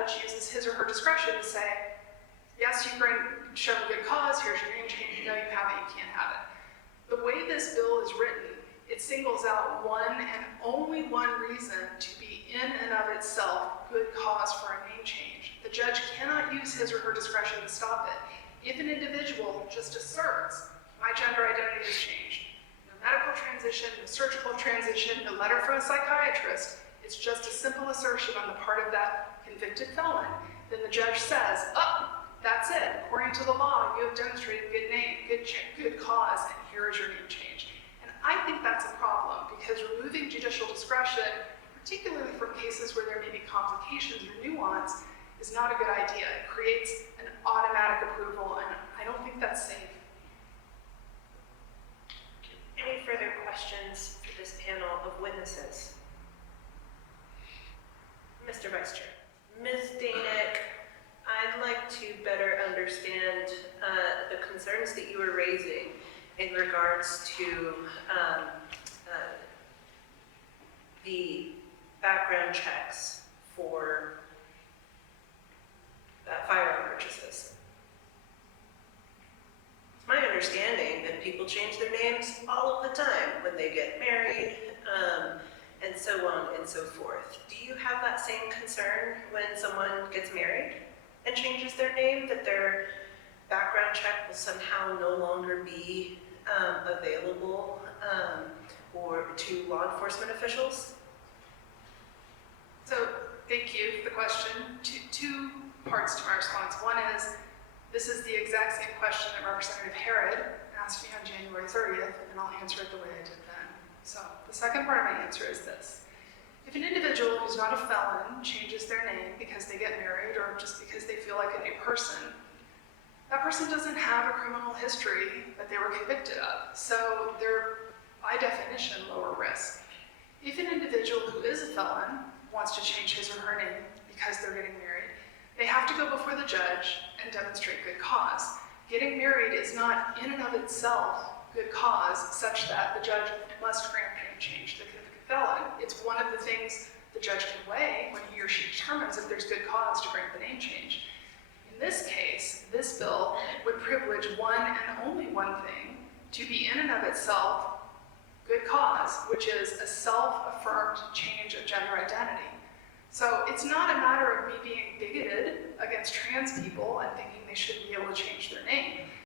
judge uses his or her discretion to say, yes, you've shown good cause, here's your name change, no, you haven't, you can't have it. The way this bill is written, it singles out one and only one reason to be in and of itself good cause for a name change. The judge cannot use his or her discretion to stop it. If an individual just asserts, my gender identity has changed, no medical transition, no surgical transition, no letter from a psychiatrist, it's just a simple assertion on the part of that convicted felon, then the judge says, oh, that's it. According to the law, you have demonstrated good name, good cause, and here is your name change. And I think that's a problem because removing judicial discretion, particularly from cases where there may be complications or nuance, is not a good idea. It creates an automatic approval, and I don't think that's safe. Any further questions for this panel of witnesses? Mr. Vice Chair. Ms. Danick, I'd like to better understand the concerns that you were raising in regards to the background checks for firearm purchases. It's my understanding that people change their names all of the time when they get married, and so on and so forth. Do you have that same concern when someone gets married and changes their name, that their background check will somehow no longer be available or to law enforcement officials? So thank you for the question. Two parts to my response. One is, this is the exact same question that Representative Herod asked me on January 30th, and I'll answer it the way I did then. So the second part of my answer is this. If an individual who's not a felon changes their name because they get married or just because they feel like a new person, that person doesn't have a criminal history that they were convicted of. So they're, by definition, lower risk. If an individual who is a felon wants to change his or her name because they're getting married, they have to go before the judge and demonstrate good cause. Getting married is not in and of itself good cause such that the judge must grant name change to the convicted felon. It's one of the things the judge can weigh when he or she determines if there's good cause to grant the name change. In this case, this bill would privilege one and only one thing to be in and of itself good cause, which is a self-affirmed change of gender identity. So it's not a matter of me being bigoted against trans people and thinking they shouldn't be able to change their name.